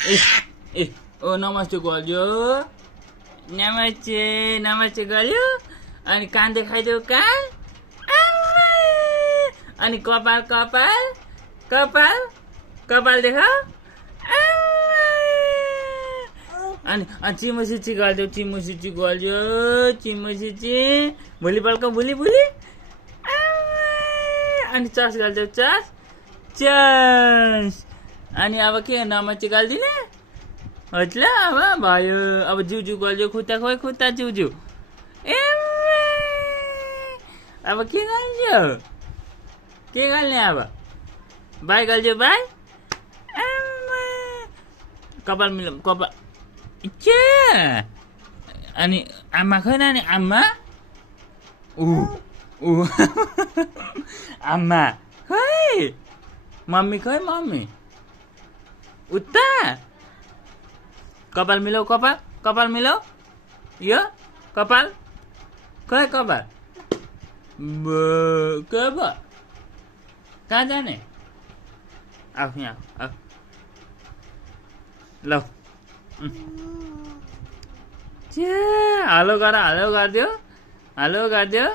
ए ए ओ नमस्ते गर्यो नमस्ते नमस्ते गर्यो अनि कान देखाइदेऊ कान अनि कपाल कपाल कपाल कपाल देखाऊ अनि चिमुसिची गरिदेऊ चिमुसिची गर्यो चिमुसिची भोलि पल्क भोलि भोलि अनि चस गरिदेऊ चस चस अनि अब के नमस्ते गरिदिने ल अब भयो अब जिउ गरिदियो खुट्टा खोइ खुट्टा जिउ ए अब के गर्ने अब बाई गरिदियो बाई कपाल मिलाउँ कपाल इच्छा अनि आमा खै नानी आमा ऊ आमा खै मम्मी खै मम्मी उता कपाल मिलाऊ कपाल मिलाऊ यो कपाल खै कपाल के भयो कहाँ जाने आऊ यहाँ आऊ ल हेलो गरिदियो हेलो गरिदियो